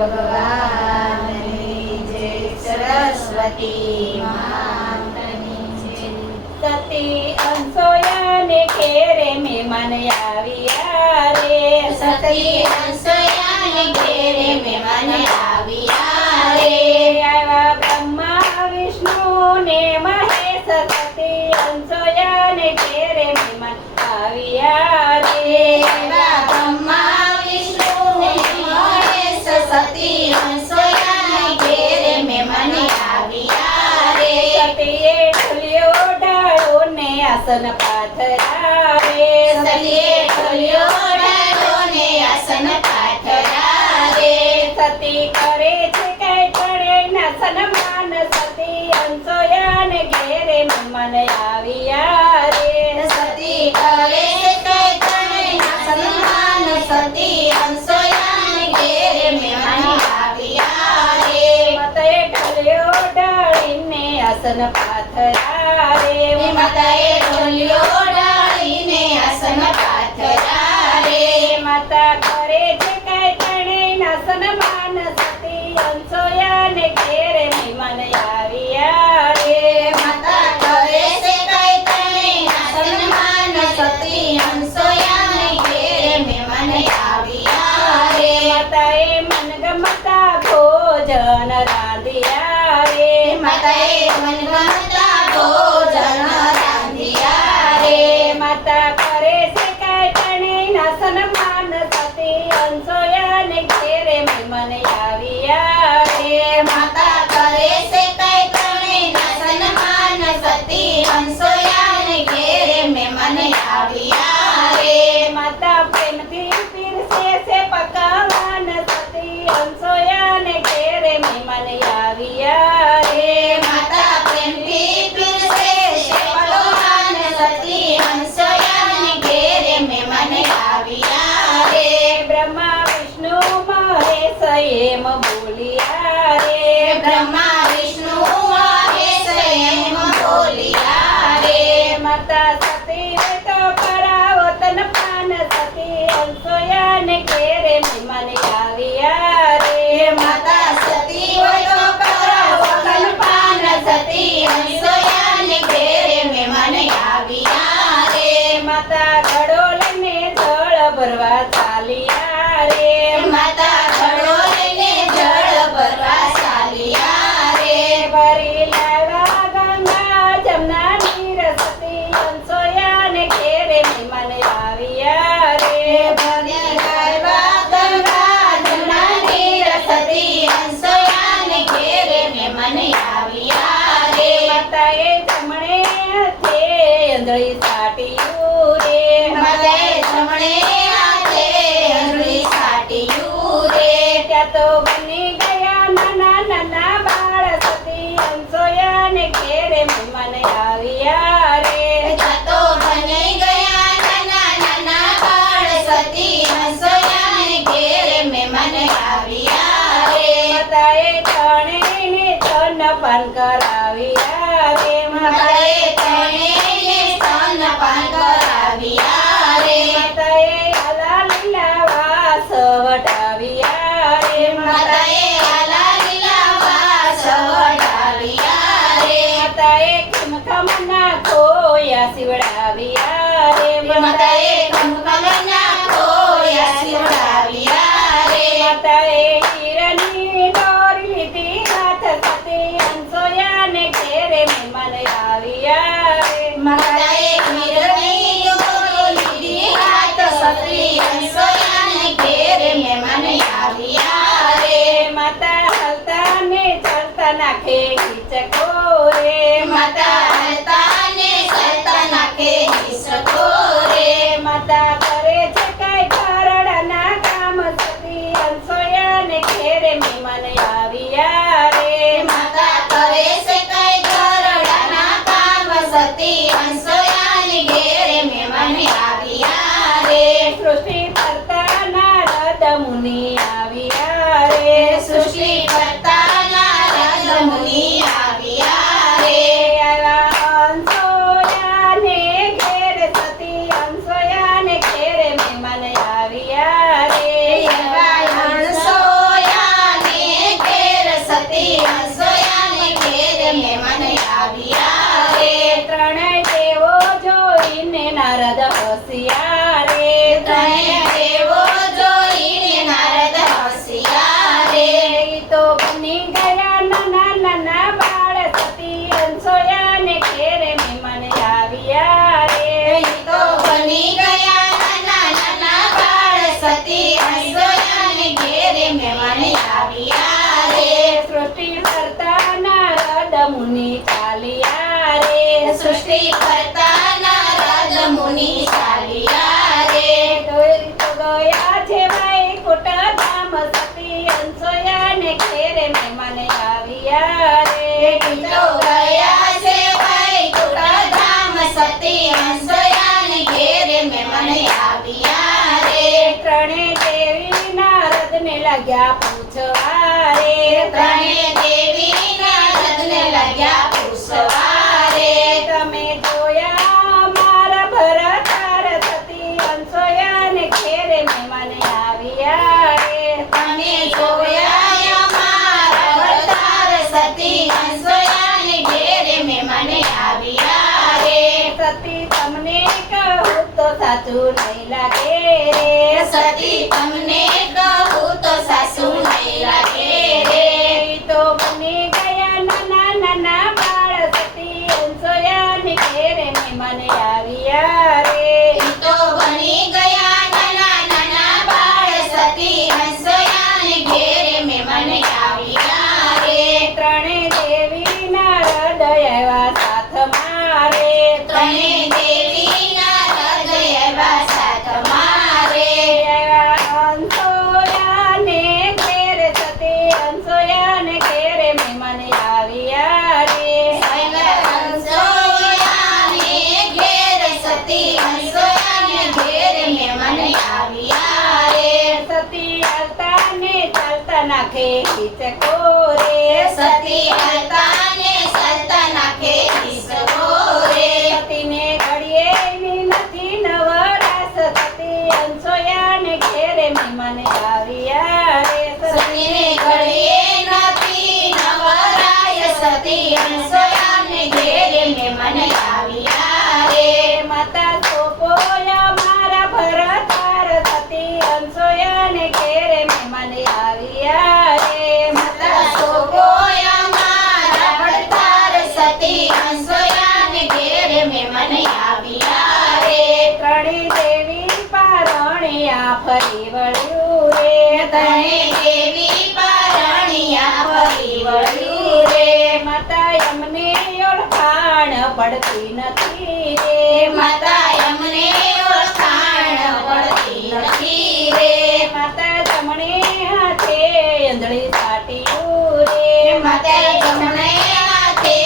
ભગવાનની જય, સરસ્વતી માતની જય. સતી અંસોયાને ઘેરે મહેમાન આવ્યા રે. સતી અંસયાને ઘેરે મહેમાન આવ્યા રે. આવ્યા બ્રહ્મા વિષ્ણુ ને મહેશ. સતી અંસોયાને ઘેરે મહેમાન આવ્યા રે. એવા બ્રહ્મા વિષ્ણુ ને મહેશ. સતી અંસયાને ઘેરે મહેમાન આવ્યા રે. સતીએ ઢોલિયો ડાળો ને આસન પાથરાવે. સતીએ ઢોલિયો ડાળો ને આસન પાથરાવે. સતી કરે છે કઈ પડે ના સન્માન. સતી અંસોયાને ઘેરે મહેમાન આવ્યા રે. સતી કરે કઈ કરે ના સન્માન. સતી અંસયાને ઘેરે મહેમાન આવ્યા રે. માતાએ ઢોલિયો ડાળીને આસન પાથરાવે. માતાએ ઢોલિયો ડાળીને આસન પાથરાવે. માતા કરે છે કઈ તણે ના સન્માન. સતી અંસોયાને ઘેરે મહેમાન આવ્યા રે. માતા કરે છે કઈ તણે ના સન્માન. સતી અંસયાને ઘેરે મહેમાન આવ્યા રે. માતાએ મનગમતા ભોજન રાંધ્યા રે. માતાએ મનગમતા ભોજન રાંધ્યા રે. માતા કરે છે કઈ તણે ના સન્માન. સતી અંસોયાને ઘેરે મહેમાન આવ્યા રે. માતા કરે છે કઈ તણે ના સન્માન. સતી અંસયાને ઘેરે મહેમાન આવ્યા રે. માતા પ્રેમથી પીરસે છે પકવાન. સતી અંસોયાને ઘેરે મહેમાન આવ્યા રે. માતા પ્રેમથી પીરસે છે પકવાન. સતી અંસયાને ઘેરે મહેમાન આવ્યા રે. બ્રહ્મા વિષ્ણુ મહેશ એમ બોલ્યા રે. બ્રહ્મા વિષ્ણુ મહેશ એમ બોલ્યા રે. માતા સતી તો કરાવો તન પાન. સતી અંસોયાને ઘેરે મહેમાન આવ્યા રે. માતા સતી હોય તો કરાવો કલ્પાન. સતી અંસયાને ઘેરે મહેમાન આવ્યા રે. માતા ઘડો લઈને જળ ભરવા ચાલ્યા રે. માતા ઘડો લઈને જળ ભરવા ચાલ્યા રે. ભરી લાવ્યા ગંગા જમના નીર. સતી અંસોયાને ઘેરે મહેમાન આવ્યા રે. ભરી લાવ્યા ગંગા જમના નીર. સતી અંસયાને ઘેરે મહેમાન આવ્યા રે. માતાએ જમણે હાથે અંજળી સાટ્યું રે. માતાએ જમણે હાથે અંજળી સાટ્યું રે. ત્યાં તો બની ગયા નાના નાના બાળ. સતી અંસોયાને ઘેરે મહેમાન આવ્યા રે. જાતો બની ગયા નાના નાના બાળ. સતી અંસયાને ઘેરે મહેમાન આવ્યા રે. માતાએ ત્રણેયને સ્તનપાન કરાવ્યા રે. માતાએ ત્રણેયને સ્તનપાન કરાવ્યા રે. માતાએ આલા લીલા વાસ વટાવ્યા રે. માતાએ આલા લીલા વાસ વટાવ્યા રે. માતાએ ખમખમના ખોયા સીવડાવ્યા રે. માતાએ ખમખમના ખોયા સીવડાવ્યા રે. માતાએ હીરાની દોરી લીધી હાથ. સતી અંસોયાને ઘેરે મહેમાન આવ્યા રે. માતાએ મીરની દોરી લીધી હાથ. સતી અંસયાને ઘેરે મહેમાન આવ્યા રે. માતા હલતા ને ચલતા નાખે હિચકો રે. માતા હલતા ને ચલતા નાખે હિસકો રે. માતા કરે છે કઈ ઘરડાના કામ. સતી અંસોયાને ઘેરે મહેમાન આવ્યા રે. માતા કરે છે કઈ ઘરડાના કામ. સતી અંસયાને ઘેરે મહેમાન આવ્યા રે. સૃષ્ટિ કરતા નારદ મુનિ આવ્યા રે. સૃષ્ટિ કરતા નારદ મુનિ આવ્યા રે. આવ્યા અંસોયાને ઘેરે. સતી અંસોયાને ઘેરે મહેમાન આવ્યા રે. એવા હંસોયા લાગ્યા પૂછવા રે ત્રણેય દેવી નારદને લાગ્યા પૂછવા રે તમે જોયા મારા ભરતાર સતી અંસોયાને ઘેરે મહેમાન આવ્યા રે તમે જોયા અમારા અવતાર સતી અંસોયાને ઘેરે મહેમાન આવ્યા રે સતી તમને કહું તો સાચું નહીં લાગે રે સતી તમને કહું તો સાસુ નહીં લાગે રે તો બની ગયા નાના નાના બાળ સતી અંસોયાને ઘેરે મહેમાન આવ્યા રે ઈ તો બની ગયા નાના નાના બાળ સતી અંસોયાને ઘેરે મહેમાન આવ્યા રે ત્રણેય દેવી નારદ આવ્યા સાથ મારે ત્રણેય દેવી નારદ આવ્યા સાથ મારે આવ્યા અંસોયાને ઘેરે સતી અંસોયાને ઘેરે મહેમાન આવ્યા રે અંસોયાને ઘેર સતી અંસોયાને ઘેરે મહેમાન આવ્યા રે સતી આવતા ને ચાલતા નાખે હિચકો રે સતી હલતાને સલતા નાખે ઈસરો રે સતીને ઘડીએ એની નથી નવરાશ સતી અંસોયાને ઘેરે મહેમાન આવ્યા રે સતીને ઘડીએ નથી નવરાય સતી અંસોયાને ઘેરે મહેમાન આવ્યા રે માતા સોપોયા મારા ભરતાર સતી અંસોયાને ઘેરે મહેમાન આવ્યા રે માતા સોગોયા મારા ભડતાર સતી અંસોયાને ઘેરે મહેમાન આવ્યા રે ત્રણેય દેવી પારણિયા ફરી વળ્યું રે ત્રણેય દેવી પારણિયા ફરી વળ્યું રે માતા અમને ઓળખાણ પડતી નથી રે માતા અમને ઓળખાણ પડતી નથી રે માતા જમણે હાથે અંજળી સાટ્યું રે માતા જમણે હાથે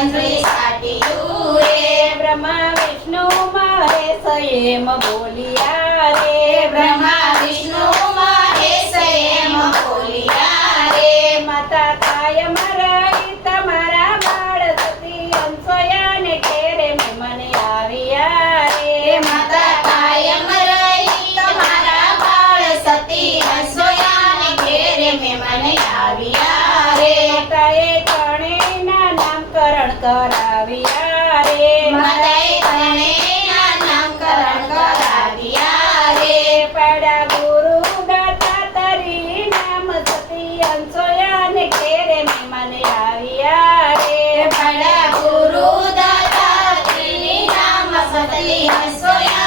અંજળી સાટ્યું રે બ્રહ્મા વિષ્ણુ મહેશ એમ બોલિયા રે બ્રહ્મા વિષ્ણુ મહેશ એમ બોલ્યા રે માતા કાયમ રહી તમારા બાળ સતી અંસોયાને ઘેરે મહેમાન આવ્યા રે માતા કાયમ રહી તમારા બાળ સતી અંસોયાને ઘેરે મહેમાન આવ્યા રે માતાએ ત્રણેયના નામકરણ કરાવ્યા રે માતાએ ત્રણેયના નામકરણ કરાવ્યા રે પાડા ગુરુ દત્તાત્રેય નામ સતી અંસોયાને ઘેરે મહેમાન આવ્યા રે બડા ગુરુ દાતા ત્રિની નામ સતી અંસોયા